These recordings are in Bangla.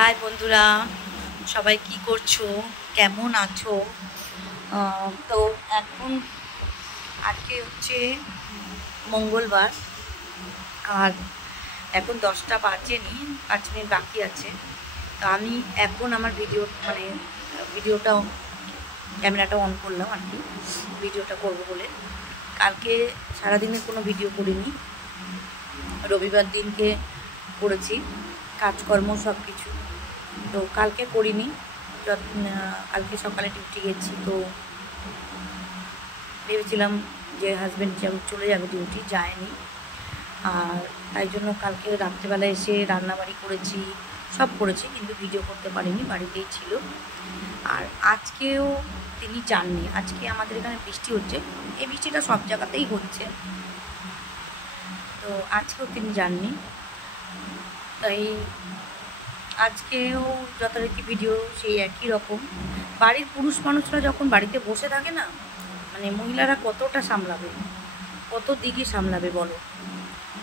হাই বন্ধুরা, সবাই কি করছো, কেমন আছো? তো এখন আজকে হচ্ছে মঙ্গলবার, আর এখন 10টা বাজেনি, 5 মিনিট বাকি আছে। তো আমি এখন আমার ভিডিওটা ক্যামেরাটা অন করলাম আর কি, ভিডিওটা করবো বলে। কালকে সারাদিনে কোনো ভিডিও করিনি, রবিবার দিনকে করেছি কাজকর্ম সব কিছু। তো কালকে করিনি, কালকে সকালে ডিউটি গেছি, তো ভেবেছিলাম যে হাজব্যান্ড চলে যাবে ডিউটি, যায়নি। আর তাই জন্য কালকে রাত্রেবেলা এসে রান্নাবাড়ি করেছি, সব করেছি, কিন্তু ভিডিও করতে পারিনি, বাড়িতেই ছিল। আর আজকেও তিনি যাননি। আজকে আমাদের এখানে বৃষ্টি হচ্ছে, এই বৃষ্টিটা সব জায়গাতেই হচ্ছে, তো আজকেও তিনি যাননি। তাই আজকেও যথারীতি ভিডিও সেই একই রকম। বাড়ির পুরুষ মানুষরা যখন বাড়িতে বসে থাকে না, মানে মহিলারা কতটা সামলাবে, কত দিকে সামলাবে বলো।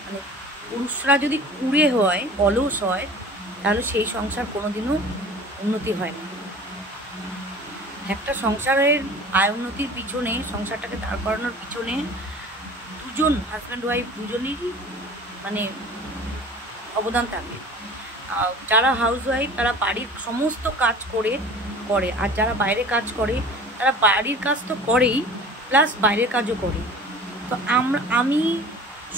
মানে পুরুষরা যদি কুড়ে হয়, অলস হয়, তাহলে সেই সংসার কোনোদিনও উন্নতি হয় না। একটা সংসারের আয় উন্নতির পিছনে, সংসারটাকে দাঁড় করানোর পিছনে দুজন হাজব্যান্ড ওয়াইফ দুজনেরই মানে অবদান থাকে। যারা হাউস ওয়াইফ তারা বাড়ির সমস্ত কাজ করে, আর যারা বাইরে কাজ করে তারা বাড়ির কাজ তো করেই, প্লাস বাইরের কাজও করে। তো আমি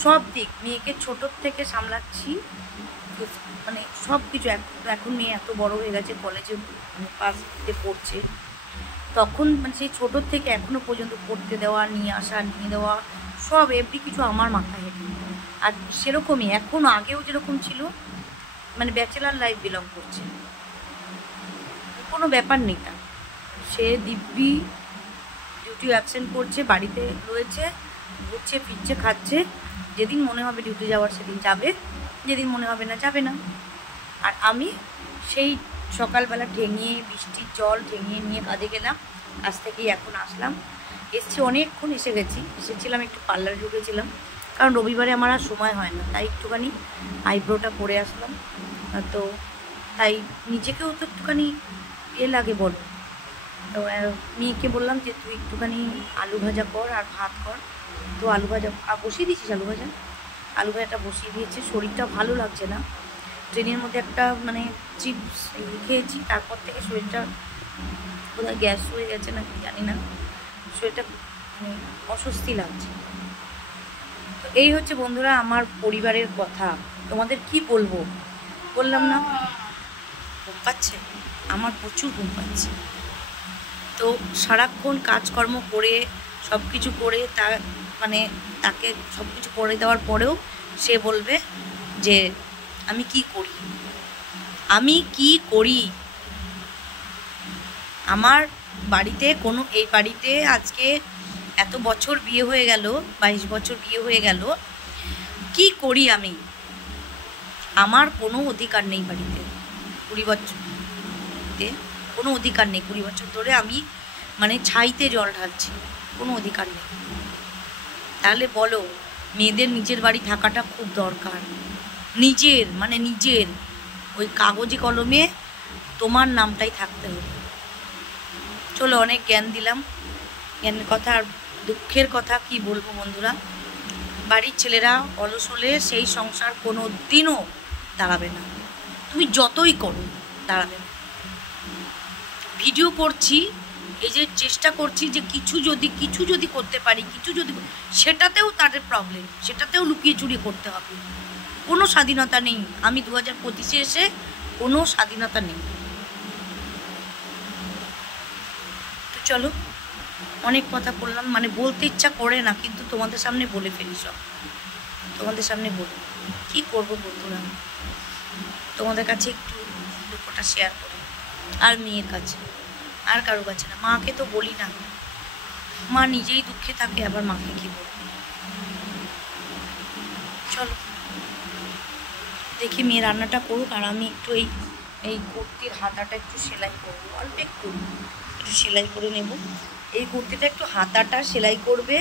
সব দিক মেয়েকে ছোটোর থেকে সামলাচ্ছি, মানে সব কিছু। এখন মেয়ে এত বড় হয়ে গেছে, কলেজে পাস পড়ছে, তখন মানে সেই ছোটোর থেকে এখনও পর্যন্ত পড়তে দেওয়া, নিয়ে আসা, নিয়ে দেওয়া, সব এভরি কিছু আমার মাথায় হেঁটে। আর সেরকমই এখনও, আগেও যেরকম ছিল, মানে ব্যাচেলার লাইফ বিলং করছে, কোনো ব্যাপার নেই তার। সে দিব্যি ডিউটি অ্যাবসেন্ট করছে, বাড়িতে রয়েছে, ঘুরছে ফিরছে, খাচ্ছে। যেদিন মনে হবে ডিউটি যাওয়ার সেদিন যাবে, যেদিন মনে হবে না যাবে না। আর আমি সেই সকালবেলা ঠেঙিয়ে, বৃষ্টির জল ঠেঙিয়ে নিয়ে কাজে গেলাম, কাজ থেকেই এখন আসলাম। এসছি অনেকক্ষণ, এসেছিলাম একটু পার্লারে ঢুকেছিলাম, কারণ রবিবারে আমার আর সময় হয় না, তাই একটুখানি আইব্রোটা করে আসলাম। তো তাই নিজেকেও তো একটুখানি লাগে বলো। তো মেয়েকে বললাম যে তুই একটুখানি আলু ভাজা কর আর ভাত কর। তো আলু ভাজা বসিয়ে দিয়েছিস, আলু ভাজাটা বসিয়ে দিয়েছে। শরীরটা ভালো লাগছে না, ট্রেনের মধ্যে একটা মানে চিপস খেয়েছি, তারপর থেকে শরীরটা বোধহয় গ্যাস হয়ে গেছে না কি জানি না, শরীরটা মানে অস্বস্তি লাগছে। তো এই হচ্ছে বন্ধুরা আমার পরিবারের কথা। তোমাদের কি বলবো, বললাম না ঘুম পাচ্ছে, আমার প্রচুর ঘুম পাচ্ছে। তো সারাক্ষণ কাজকর্ম করে সব কিছু করে তাকে সব কিছু করে দেওয়ার পরেও সে বলবে যে আমি কি করি। আমার বাড়িতে এই বাড়িতে আজকে এত বছর বিয়ে হয়ে গেল, 22 বছর বিয়ে হয়ে গেল, কি করি আমি? আমার কোনো অধিকার নেই বাড়িতে। 20 বছরতে কোনো অধিকার নেই। 20 বছর ধরে আমি মানে ছাইতে জল ঢালছি, কোনো অধিকার নেই। তাহলে বলো, মেয়েদের নিজের বাড়ি থাকাটা খুব দরকার। নিজের ওই কাগজে কলমে তোমার নামটাই থাকতে হবে। চলো, অনেক জ্ঞান দিলাম, জ্ঞানের কথা। আর দুঃখের কথা কি বলবো বন্ধুরা, বাড়ির ছেলেরা অলস হলে সেই সংসার কোনো দিনও দাঁড়াবে না। তুমি যতই করো, দাঁড়াবে না। ভিডিও করছি, এই যে চেষ্টা করছি যে কিছু যদি করতে পারি, সেটাতেও তাদের প্রবলেম, সেটাতেও লুকিয়ে চুরিয়ে করতে হবে। কোনো স্বাধীনতা নেই। আমি 2025-এ এসে কোনো স্বাধীনতা নেই। তো চলো, অনেক কথা বললাম, মানে বলতে ইচ্ছা করে না, কিন্তু তোমাদের সামনে বলে ফেলি সব। তোমাদের সামনে বলি, কী করবো বন্ধুরা, তোমাদের কাছে একটু দুঃখটা শেয়ার করি। আর মেয়ের কাছে, আর কারো কাছে না। মাকে তো বলি না, মা নিজেই দুঃখে থাকে, আবার মাকে কি বলবো। চলো দেখি মেয়ে রান্নাটা করুক, আর আমি একটু এই কুর্তির হাতাটা একটু সেলাই করবো, অল্প একটু সেলাই করে নেব। এই কুর্তিটা একটু হাতাটা সেলাই করবে,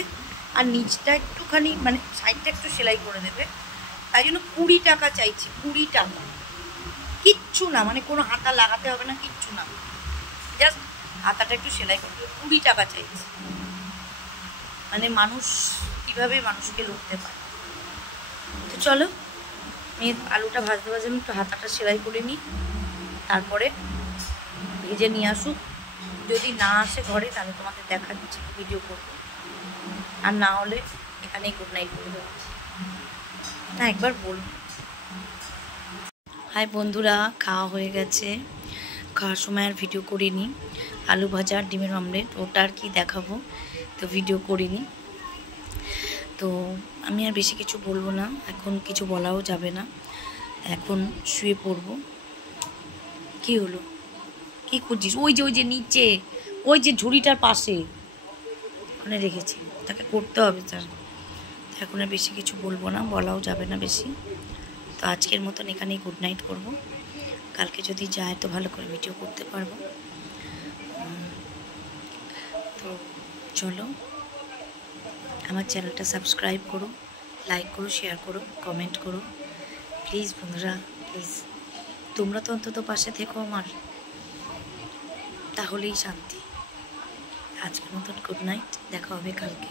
আর নিচটা একটুখানি মানে সাইডটা একটু সেলাই করে দেবে। তাই জন্য 20 টাকা চাইছি, 20 টাকা। কিচ্ছু না, মানে কোনো হাতা লাগাতে হবে না, কিচ্ছু না, জাস্ট হাতাটা একটু সেলাই করতে হবে। 20 টাকা চাইছে। মানে মানুষ কীভাবে মানুষকে লড়তে পারে। তো চলো, আমি আলুটা ভাজতে ভাজতে আমি একটু হাতাটা সেলাই করে নিই, তারপরে ভেজে নিয়ে আসুক। যদি না আসে ঘরে তাহলে তোমাদের দেখাচ্ছি, ভিডিও করবো, আর না হলে এখানেই গুড নাইট করে দেবো। না, একবার বলবো। হাই বন্ধুরা, খাওয়া হয়ে গেছে। খাওয়ার সময় আর ভিডিও করিনি। আলু ভাজা আর ডিমের অমলেট, ওটা আর কি দেখাবো, তো ভিডিও করিনি। তো আমি আর বেশি কিছু বলবো না, এখন কিছু বলাও যাবে না, এখন শুয়ে পড়বো। কি হলো, কি খুঁজছিস? ওই যে নিচে, ওই যে ঝুড়িটার পাশে ওখানে রেখেছি, তাকে করতে হবে তার। এখন আর বেশি কিছু বলবো না, বলাও যাবে না বেশি। তো আজকের মতন এখানেই গুড নাইট করবো। কালকে যদি যায় তো ভালো করে ভিডিও করতে পারবো। তো চলো, আমার চ্যানেলটা সাবস্ক্রাইব করো, লাইক করো, শেয়ার করো, কমেন্ট করো প্লিজ বন্ধুরা, প্লিজ। তোমরা তো অন্তত পাশে থেকো আমার, তাহলেই শান্তি। আজকের মতন গুড নাইট, দেখা হবে কালকে।